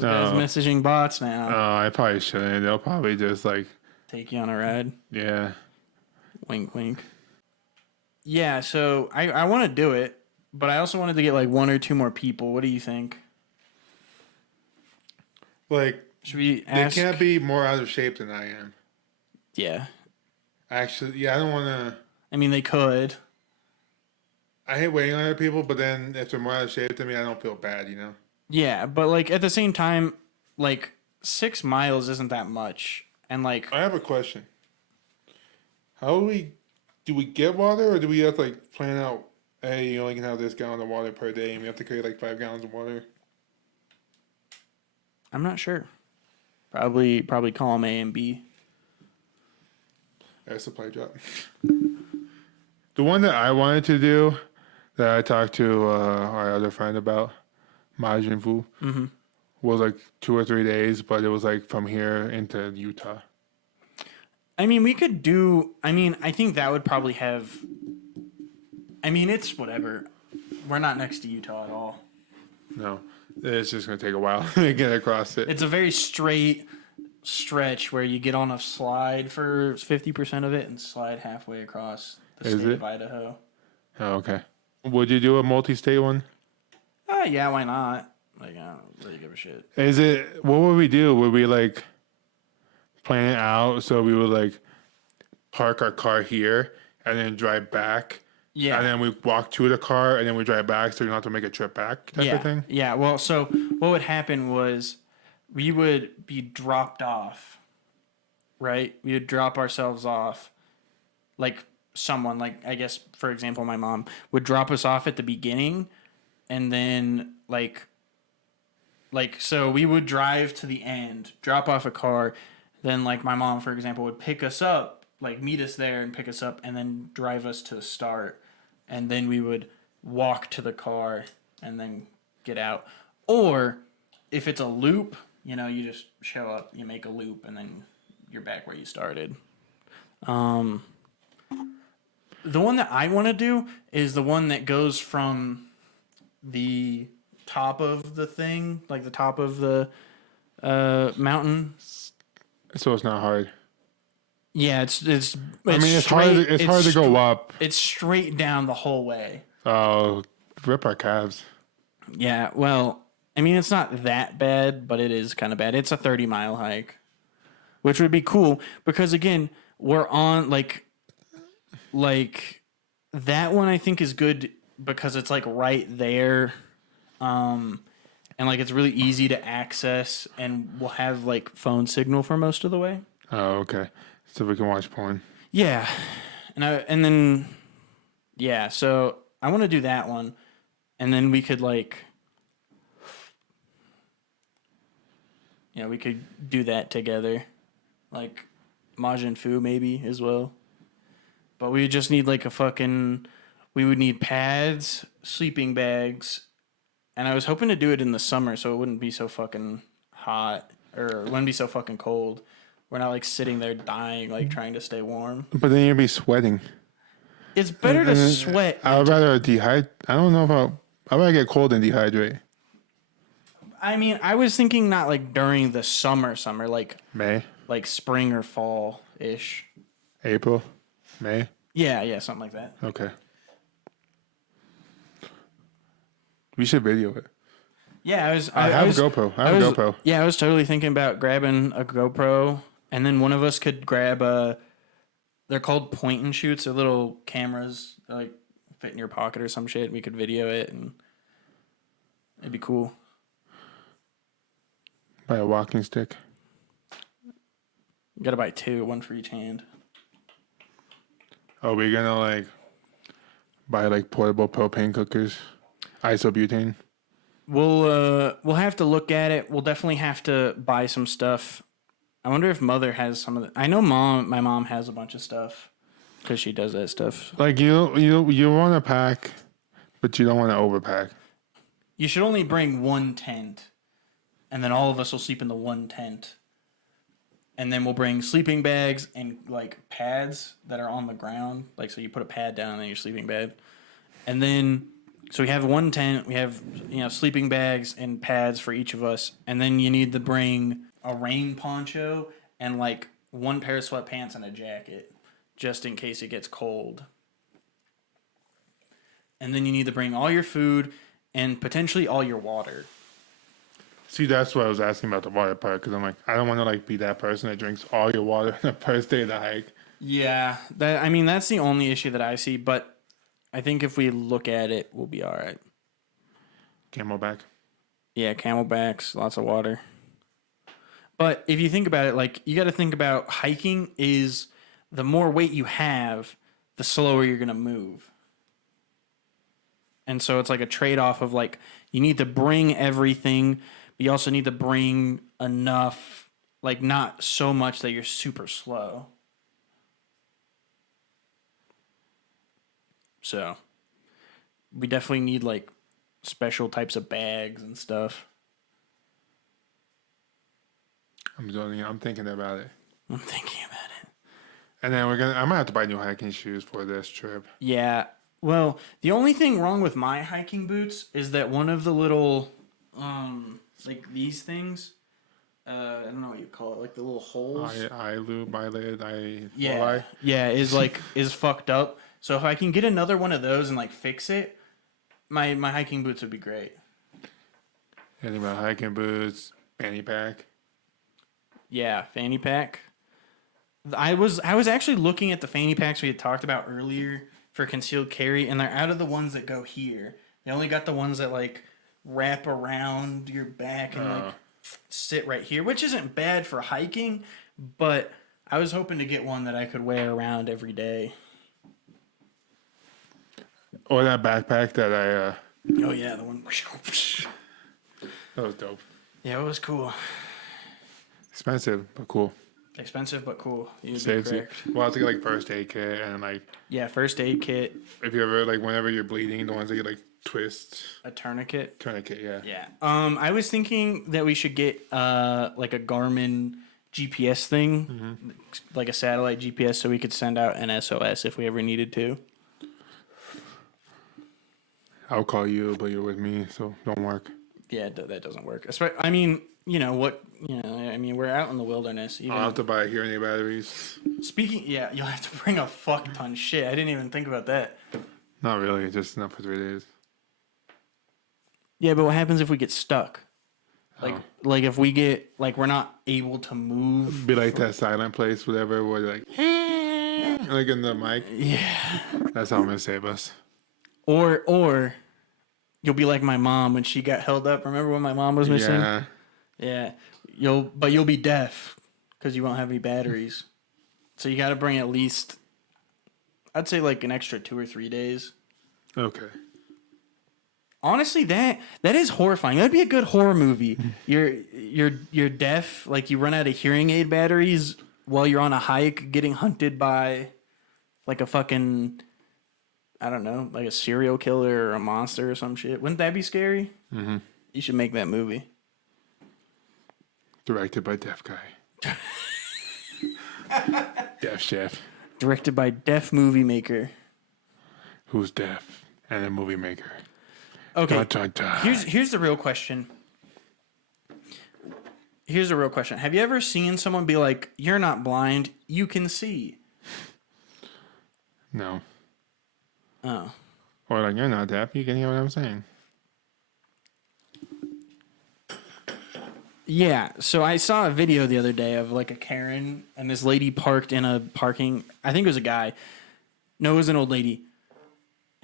guy's messaging bots now. I probably shouldn't. They'll probably just like, Take you on a ride. yeah. Wink, wink. Yeah, so I want to do it, but I also wanted to get like 1 or 2 more people. What do you think? Like, Should we they ask? can't be more out of shape than I am. Yeah. Actually, yeah, I don't want to. I mean, they could. I hate waiting on other people, but then if they're more out of shape than me, I don't feel bad, Yeah, but like at the same time, like 6 miles isn't that much. And like, I have a question. How do we get water, or do we have to like plan out, hey, you only can have this gallon of water per day, and we have to carry like 5 gallons of water? I'm not sure. Probably column A and B. Air supply drop. The one that I wanted to do, that I talked to our other friend about, Majin Fu, was like 2 or 3 days, but it was like from here into Utah. I mean, we could do. I mean, I think that would probably have. I mean, it's whatever. We're not next to Utah at all. No, it's just gonna take a while to get across it. It's a very straight stretch where you get on a slide for 50% of it and slide halfway across the Is state it? of Idaho. Oh, okay. Would you do a multi-state one? Yeah, why not? Like, I don't really give a shit. Is it? What would we do? Would we like plan it out so we would like park our car here and then drive back? Yeah. And then we walk to the car and then we drive back, so you don't have to make a trip back type of thing. Yeah. Well, so what would happen was we would be dropped off, right? We would drop ourselves off. Like someone, like I guess, for example, my mom would drop us off at the beginning, and then like so we would drive to the end, drop off a car, then like my mom, for example, would pick us up, like meet us there and pick us up, and then drive us to the start, and then we would walk to the car and then get out. Or if it's a loop, you just show up, you make a loop, and then you're back where you started. The one that I want to do is the one that goes from the top of the thing, like the top of the mountain. So it's not hard. Yeah, it's I mean, it's hard. It's hard to go up. It's straight down the whole way. Oh, rip our calves. Yeah, well, I mean, it's not that bad, but it is kind of bad. It's a 30-mile hike, which would be cool because, again, we're on, like that one I think is good because it's, like, right there, and, like, it's really easy to access, and we'll have, like, phone signal for most of the way. Oh, okay. So we can watch porn. Yeah, and then, so I want to do that one, and then we could, like... Yeah, we could do that together. Like, Majin Fu maybe as well. But we would just need like we would need pads, sleeping bags, and I was hoping to do it in the summer so it wouldn't be so fucking hot, or it wouldn't be so fucking cold. We're not like sitting there dying, like trying to stay warm. But then you'd be sweating. It's better to sweat. I would rather dehydrate. I don't know if I'd rather get cold and dehydrate. I mean, I was thinking not like during the summer, like May. like spring or fall ish. April, May. Yeah, something like that. Okay. We should video it. Yeah, I have a GoPro. I have a GoPro. Yeah, I was totally thinking about grabbing a GoPro, and then one of us could grab a. They're called point and shoots. They're little cameras, like fit in your pocket or some shit. We could video it, and it'd be cool. Buy a walking stick. You gotta buy two, one for each hand. Are we gonna like buy like portable propane cookers, isobutane? We'll have to look at it. We'll definitely have to buy some stuff. I wonder if Mother has some of the. I know my mom has a bunch of stuff because she does that stuff. Like you want to pack, but you don't want to overpack. You should only bring one tent, and then all of us will sleep in the one tent. And then we'll bring sleeping bags and like pads that are on the ground. Like, so you put a pad down in your sleeping bag. And then, so we have one tent, we have, sleeping bags and pads for each of us. And then you need to bring a rain poncho and like one pair of sweatpants and a jacket just in case it gets cold. And then you need to bring all your food and potentially all your water. See, that's what I was asking about the water part, because I'm like, I don't want to like be that person that drinks all your water on the first day of the hike. Yeah, that's the only issue that I see, but I think if we look at it, we'll be all right. Camelback. Yeah, camelbacks, lots of water. But if you think about it, like, you got to think about hiking is the more weight you have, the slower you're going to move. And so it's like a trade-off of like, you need to bring everything. You also need to bring enough, like not so much that you're super slow. So we definitely need like special types of bags and stuff. I'm thinking about it. I'm thinking about it. And then I'm gonna have to buy new hiking shoes for this trip. Yeah. Well, the only thing wrong with my hiking boots is that one of the little, like these things, I don't know what you call it, like the little holes. Yeah, is fucked up. So if I can get another one of those and like fix it, my hiking boots would be great. Anything about hiking boots, fanny pack. Yeah, fanny pack. I was actually looking at the fanny packs we had talked about earlier for concealed carry, and they're out of the ones that go here. They only got the ones that like wrap around your back and like sit right here, which isn't bad for hiking, but I was hoping to get one that I could wear around every day. Or that backpack that I Oh yeah, the one. that was dope. Yeah, it was cool. Expensive, but cool. Expensive but cool. You'd be Saves you. correct. Well, I have to get like first aid kit and like Yeah, first aid kit, if you ever like whenever you're bleeding, the ones that you like twist. a tourniquet. Tourniquet, yeah. Yeah. I was thinking that we should get like a Garmin GPS thing, like a satellite GPS, so we could send out an SOS if we ever needed to. I'll call you, but you're with me, so don't work. Yeah, that doesn't work. I mean, we're out in the wilderness. I'll have to buy hearing aid batteries. Yeah, you'll have to bring a fuck ton. Shit, I didn't even think about that. Not really, just enough for 3 days. Yeah, but what happens if we get stuck? Like if we get like we're not able to move. Be like that silent place, whatever, where they're like in the mic. Yeah. That's how I'm gonna save us. Or you'll be like my mom when she got held up. Remember when my mom was missing? Yeah. Yeah. You'll be deaf because you won't have any batteries. So you got to bring at least, I'd say like an extra 2 or 3 days. Okay. Honestly, that is horrifying. That'd be a good horror movie. You're deaf, like you run out of hearing aid batteries while you're on a hike, getting hunted by like a fucking, I don't know, like a serial killer or a monster or some shit. Wouldn't that be scary? Mm-hmm. You should make that movie. Directed by Deaf Guy. Deaf Chef. Directed by Deaf Movie Maker. Who's deaf and a movie maker. Okay. Dun, dun, dun. Here's the real question. Here's a real question. Have you ever seen someone be like, "You're not blind, you can see"? No. Oh. Or like, you're not deaf. You can hear what I'm saying. Yeah, so I saw a video the other day of like a Karen and this lady parked in a parking. I think it was a guy. No, it was an old lady.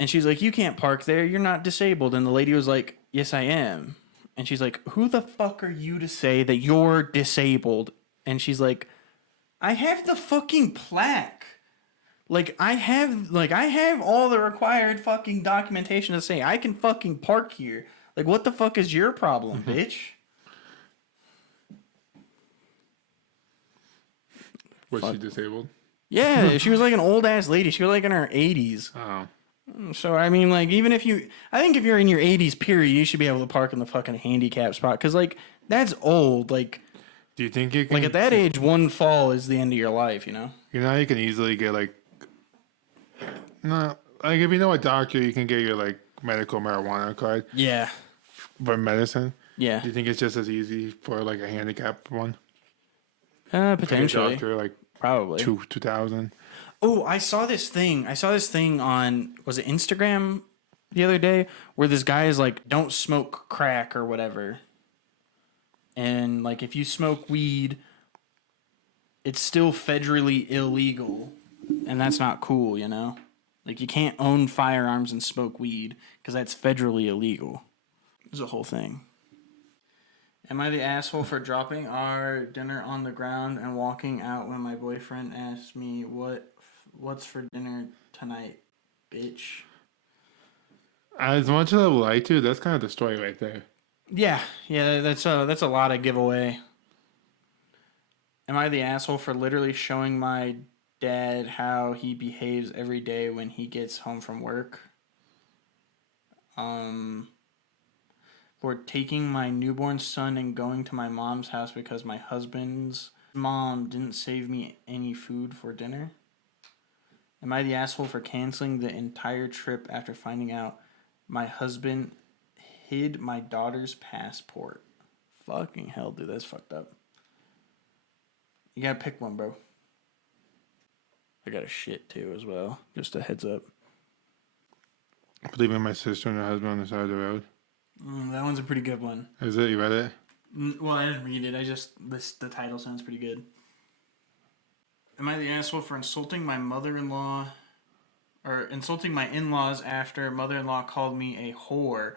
And she's like, "You can't park there. You're not disabled." And the lady was like, "Yes, I am." And she's like, "Who the fuck are you to say that you're disabled?" And she's like, "I have the fucking plaque. I have all the required fucking documentation to say I can fucking park here. Like, what the fuck is your problem, bitch?" Was she disabled? Yeah, she was like an old ass lady. She was like in her 80s. Oh. So I mean, like, even if you, I think if you're in your 80s period, you should be able to park in the fucking handicap spot because like that's old. Like, Do you think you can? like at that age, one fall is the end of your life. You know? You know, you can easily get like. No, like if you know a doctor, you can get your like medical marijuana card Yeah. for medicine. Yeah. Do you think it's just as easy for like a handicap one? Potentially. Doctor, like Probably. 2,000. Oh, I saw this thing. On, was it Instagram the other day, where this guy is like, "Don't smoke crack" or whatever. And like, if you smoke weed, it's still federally illegal, and that's not cool, you know? Like, you can't own firearms and smoke weed because that's federally illegal. There's a whole thing. Am I the asshole for dropping our dinner on the ground and walking out when my boyfriend asks me what's for dinner tonight, bitch? As much as I would like to, that's kind of the story right there. Yeah, that's a lot of giveaway. Am I the asshole for literally showing my dad how he behaves every day when he gets home from work? For taking my newborn son and going to my mom's house because my husband's mom didn't save me any food for dinner? Am I the asshole for canceling the entire trip after finding out my husband hid my daughter's passport? Fucking hell, dude, that's fucked up. You gotta pick one, bro. I got a shit too as well. Just a heads up. Leaving my sister and her husband on the side of the road. That one's a pretty good one. Is it? You read it? Well, I didn't read it. The title sounds pretty good. Am I the asshole for insulting my mother-in-law or insulting my in-laws after mother-in-law called me a whore?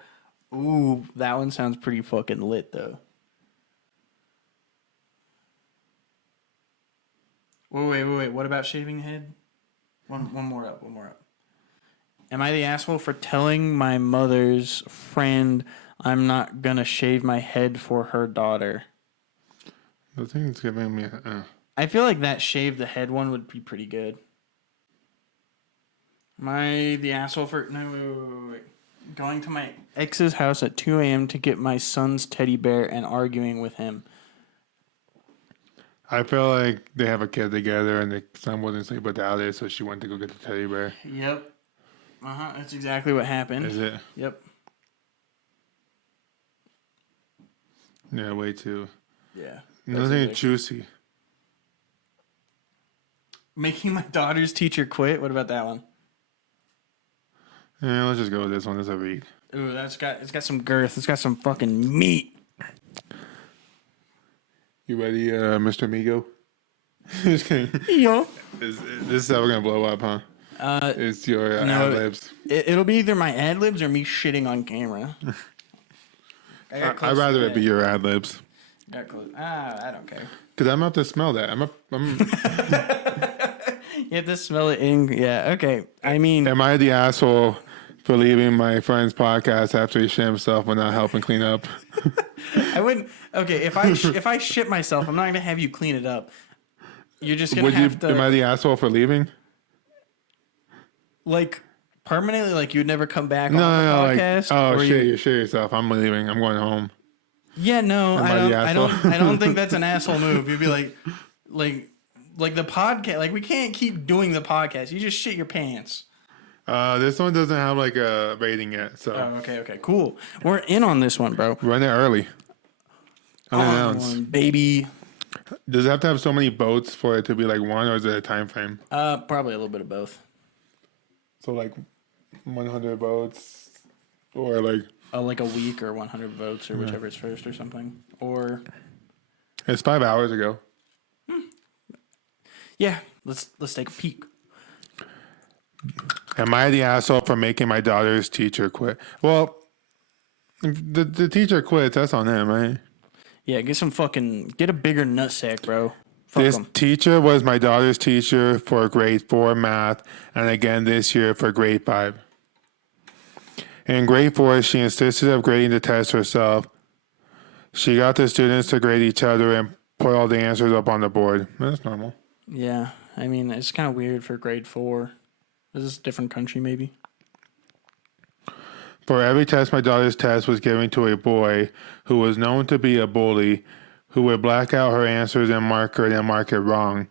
Ooh, that one sounds pretty fucking lit though. Wait. What about shaving head? One more up. Am I the asshole for telling my mother's friend I'm not gonna shave my head for her daughter? The thing is giving me. I feel like that shave the head one would be pretty good. Am I the asshole for wait. Going to my ex's house at 2 a.m. to get my son's teddy bear and arguing with him? I feel like they have a kid together and the son wouldn't sleep without it, so she went to go get the teddy bear. Yep. That's exactly what happened. Is it? Yep. Yeah, way too. Yeah. Nothing juicy. Making my daughter's teacher quit. What about that one? Yeah, let's just go with this one. It's a read. Ooh, it's got some girth. It's got some fucking meat. You ready, Mr. Migo? Just kidding. Yo. This is how we're gonna blow up, huh? It's your ad libs. It'll be either my ad libs or me shitting on camera. I'd rather it be your ad libs. I don't care. Cause I'm up to smell that. You have to smell it in. Yeah. Okay. I mean, Am I the asshole for leaving my friend's podcast after he shit himself and not helping clean up? I wouldn't. Okay. If I shit myself, I'm not gonna have you clean it up. You're just gonna have to. Am I the asshole for leaving? Like permanently, like you'd never come back on No, the podcast. Like, you shit yourself. I'm leaving. I'm going home. Yeah, no, I don't think that's an asshole move. You'd be like the podcast. Like we can't keep doing the podcast. You just shit your pants. This one doesn't have like a rating yet, so. Oh, okay, cool. We're in on this one, bro. Run it early. Unannounced. Baby. Does it have to have so many boats for it to be like one, or is it a time frame? Probably a little bit of both. So like 100 boats, or Like a week or 100 votes or whichever is first or something. Or it's 5 hours ago. yeah, let's take a peek. Am I the asshole for making my daughter's teacher quit? Well, if the teacher quits, that's on him, right? Yeah, get a bigger nutsack, bro. Fuck This 'em. teacher was my daughter's teacher for grade 4 math, and again this year for grade 5. In grade 4, she insisted of grading the test herself. She got the students to grade each other and put all the answers up on the board. That's normal. Yeah, I mean, it's kind of weird for grade 4. Is this a different country, maybe? For every test my daughter's test was given to a boy who was known to be a bully, who would black out her answers and mark her and then mark it wrong.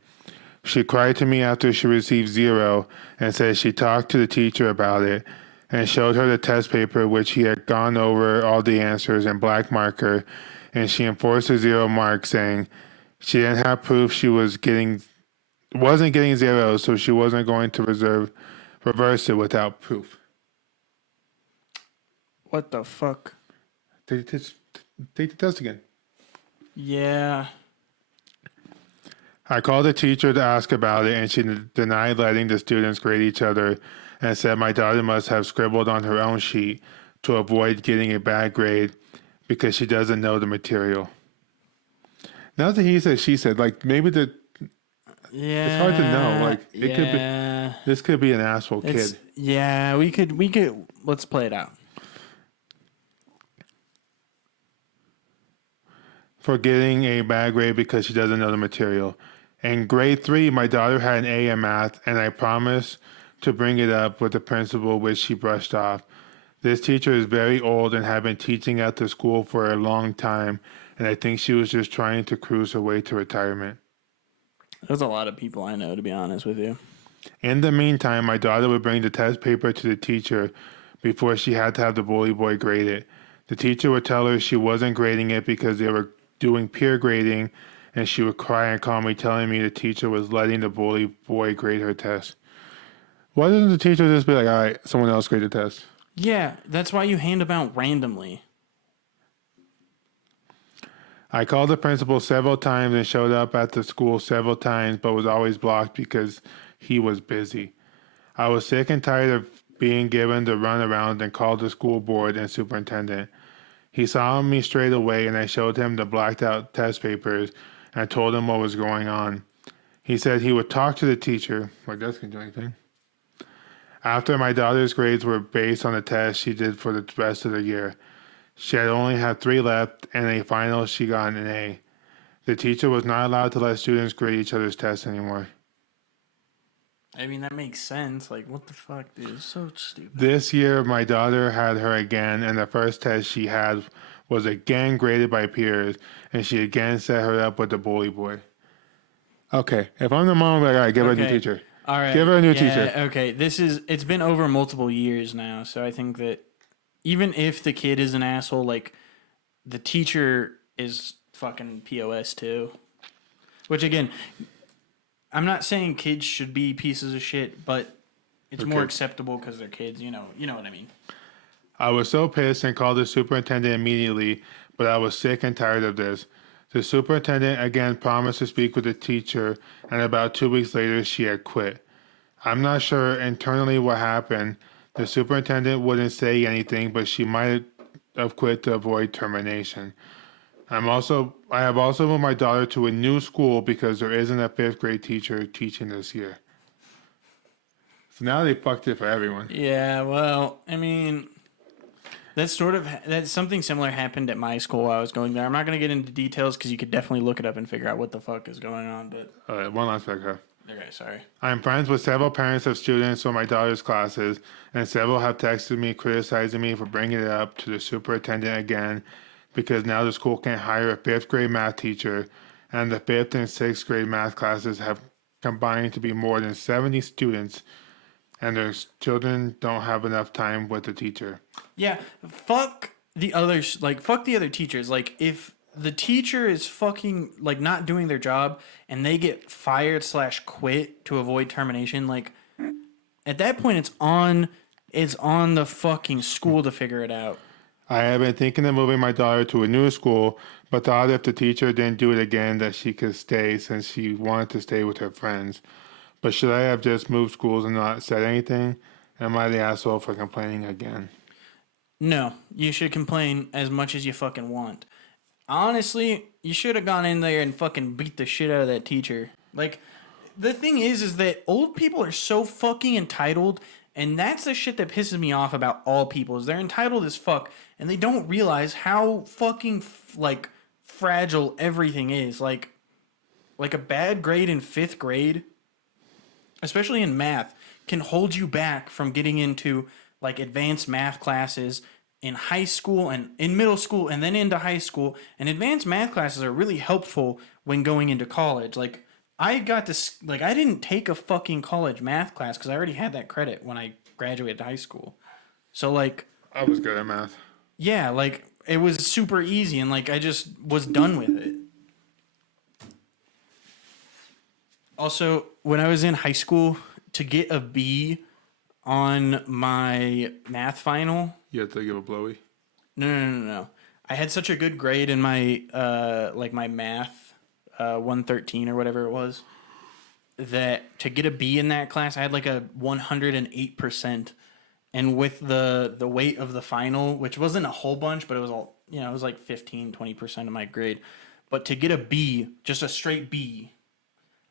She cried to me after she received 0 and said she talked to the teacher about it and showed her the test paper which he had gone over all the answers in black marker, and she enforced a 0 mark, saying she didn't have proof she wasn't getting 0, so she wasn't going to reverse it without proof. What the fuck? Take the test again. Yeah. I called the teacher to ask about it, and she denied letting the students grade each other and said my daughter must have scribbled on her own sheet to avoid getting a bad grade because she doesn't know the material. Now that he said, she said, like maybe Yeah. it's hard to know. Like it could be, this could be an asshole kid. Yeah, we could, let's play it out. For getting a bad grade because she doesn't know the material. In grade 3, my daughter had an A in math, and I promised to bring it up with the principal, which she brushed off. This teacher is very old and had been teaching at the school for a long time, and I think she was just trying to cruise her way to retirement. There's a lot of people I know, to be honest with you. In the meantime, my daughter would bring the test paper to the teacher before she had to have the bully boy grade it. The teacher would tell her she wasn't grading it because they were doing peer grading, and she would cry and call me, telling me the teacher was letting the bully boy grade her test. Why doesn't the teacher just be like, all right, someone else grade the test? Yeah, that's why you hand them out randomly. I called the principal several times and showed up at the school several times, but was always blocked because he was busy. I was sick and tired of being given the runaround and called the school board and superintendent. He saw me straight away, and I showed him the blacked out test papers and told him what was going on. He said he would talk to the teacher. My desk can do anything. After my daughter's grades were based on the test she did for the rest of the year, she had only had 3 left, and in a final she got an A. The teacher was not allowed to let students grade each other's tests anymore. I mean, that makes sense. Like, what the fuck, dude? It's so stupid. This year, my daughter had her again, and the first test she had was again graded by peers, and she again set her up with the bully boy. Okay, if I'm the mom, I'm like, all right, give her a new teacher. All right. Give her a new teacher. Okay, it's been over multiple years now, so I think that even if the kid is an asshole, like, the teacher is fucking POS too. Which, again, I'm not saying kids should be pieces of shit, but it's more acceptable because they're kids. You know what I mean. I was so pissed and called the superintendent immediately, but I was sick and tired of this. The superintendent again promised to speak with the teacher, and about 2 weeks later, she had quit. I'm not sure internally what happened. The superintendent wouldn't say anything, but she might have quit to avoid termination. I have also moved my daughter to a new school because there isn't a 5th grade teacher teaching this year. So now they fucked it for everyone. Yeah, well, I mean, that's something similar happened at my school while I was going there. I'm not going to get into details because you could definitely look it up and figure out what the fuck is going on. But One last paragraph. okay, sorry. I'm friends with several parents of students from my daughter's classes, and several have texted me criticizing me for bringing it up to the superintendent again, because now the school can't hire a 5th grade math teacher, and the 5th and 6th grade math classes have combined to be more than 70 students, and their children don't have enough time with the teacher. Yeah, fuck the other teachers. Like, if the teacher is fucking like not doing their job and they get fired / quit to avoid termination, like at that point it's on the fucking school to figure it out. I have been thinking of moving my daughter to a new school, but thought if the teacher didn't do it again that she could stay since she wanted to stay with her friends. But should I have just moved schools and not said anything? Am I the asshole for complaining again? No, you should complain as much as you fucking want. Honestly, you should have gone in there and fucking beat the shit out of that teacher. Like, the thing is that old people are so fucking entitled, and that's the shit that pisses me off about all people, is they're entitled as fuck, and they don't realize how fucking, like, fragile everything is. Like a bad grade in 5th grade, especially in math, can hold you back from getting into, like, advanced math classes in high school and in middle school and then into high school. And advanced math classes are really helpful when going into college. Like, I didn't take a fucking college math class because I already had that credit when I graduated high school. So, like, I was good at math. yeah, like, it was super easy and, like, I just was done with it. Also, when I was in high school, to get a B on my math final, You had to give a blowy. No. I had such a good grade in my my math 113 or whatever it was, that to get a B in that class I had like a 108%, and with the weight of the final, which wasn't a whole bunch, but it was all, you know, it was like 15-20% of my grade. But to get a B, just a straight B,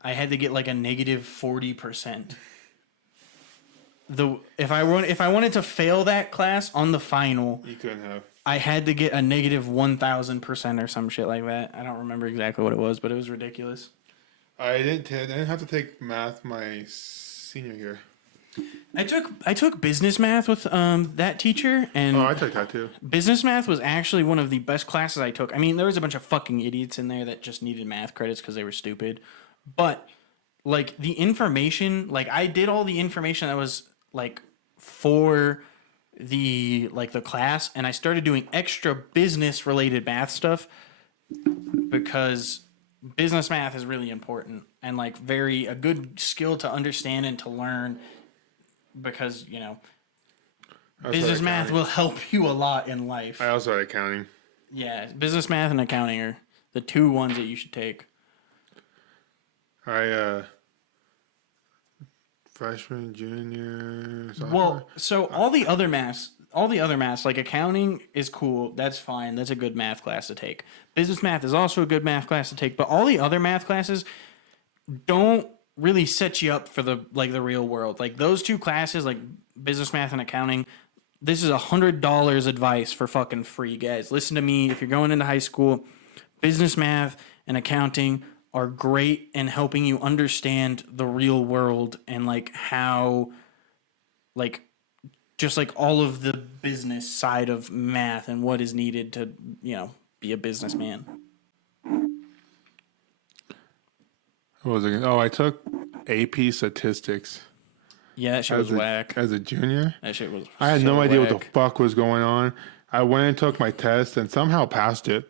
I had to get like a negative 40%. If I wanted to fail that class on the final, You couldn't have. I had to get a negative 1,000% or some shit like that. I don't remember exactly what it was, but it was ridiculous. I didn't have to take math my senior year. I took business math with that teacher, and Oh, I took that too. business math was actually one of the best classes I took. I mean, there was a bunch of fucking idiots in there that just needed math credits because they were stupid, but like the information, like I did all the information that was like for the class, and I started doing extra business related math stuff because business math is really important and like a good skill to understand and to learn, because, you know, business math will help you a lot in life. I also had accounting. Yeah, business math and accounting are the two ones that you should take. Freshman, junior, sophomore. Well, so all the other maths, like accounting is cool. That's fine. That's a good math class to take. Business math is also a good math class to take. But all the other math classes don't really set you up for the real world. Like those two classes, like business math and accounting, this is $100 advice for fucking free, guys. Listen to me. If you're going into high school, business math and accounting are great in helping you understand the real world and like how, like, just like all of the business side of math and what is needed to, you know, be a businessman. What was it? Oh, I took AP statistics. Yeah, that shit was whack. As a junior? That shit was I had so no idea what the whack. fuck was going on. I went and took my test and somehow passed it.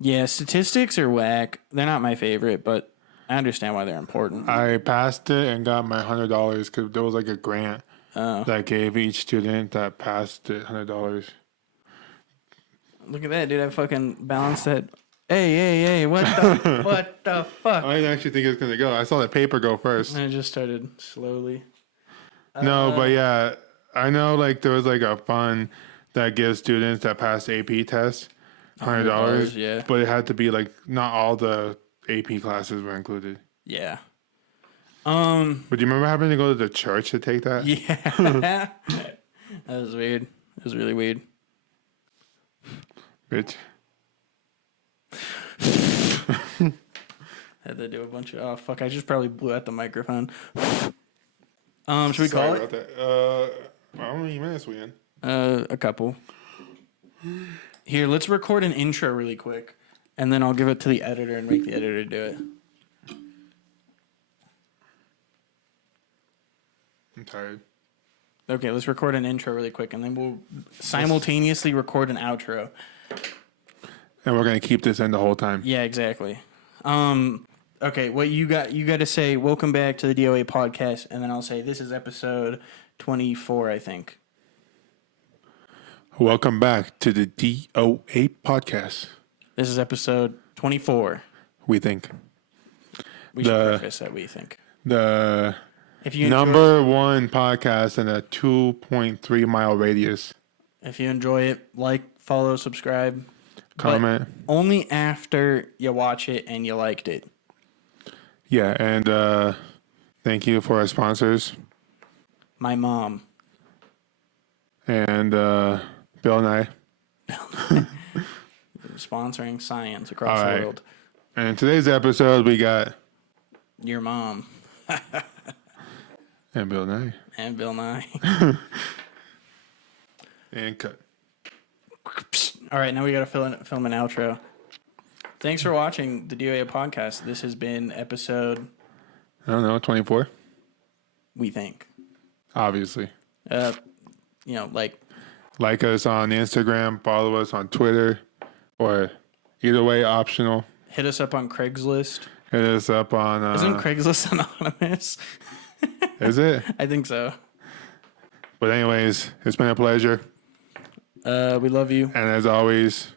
Yeah, statistics are whack. They're not my favorite, but I understand why they're important. I passed it and got my $100 because there was like a grant that gave each student that passed it $100. Look at that, dude. I fucking balanced that. Hey, what the fuck? I didn't actually think it was going to go. I saw the paper go first. And it just started slowly. No, but yeah, I know like there was like a fund that gives students that passed AP tests $100. Yeah. But it had to be like not all the AP classes were included. Yeah. But do you remember having to go to the church to take that? Yeah. That was weird. It was really weird. Bitch. Had to do a bunch of... Oh, fuck. I just probably blew out the microphone. Should we call Sorry it? about that. How many minutes we in? A couple. Here, let's record an intro really quick, and then I'll give it to the editor and make the editor do it. I'm tired. Okay, let's record an intro really quick, and then we'll simultaneously record an outro. And we're gonna keep this in the whole time. Yeah, exactly. Okay, what you got to say, welcome back to the DOA podcast, and then I'll say this is episode 24, I think. Welcome back to the DOA podcast. This is episode 24. We think We should preface that we think. the If you number one podcast in a 2.3 mile radius. If you enjoy it, like, follow, subscribe. Comment. But only after you watch it and you liked it. Yeah, and thank you for our sponsors. My mom. And Bill Nye. Sponsoring science across All the right. world. And in today's episode, we got... Your mom. And Bill Nye. And Bill Nye. And cut. All right, now we got to film an outro. Thanks for watching the DOA podcast. This has been episode, I don't know, 24? we think. Obviously. Like, Like us on Instagram, follow us on Twitter, or either way, optional. hit us up on Craigslist. Hit us up on... Isn't Craigslist anonymous? Is it? I think so. But anyways, it's been a pleasure. We love you. And as always,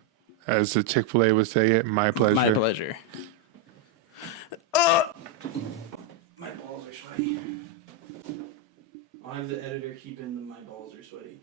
as the Chick-fil-A would say it, my pleasure. My pleasure. My balls are sweaty. I'll have the editor keep in my balls are sweaty.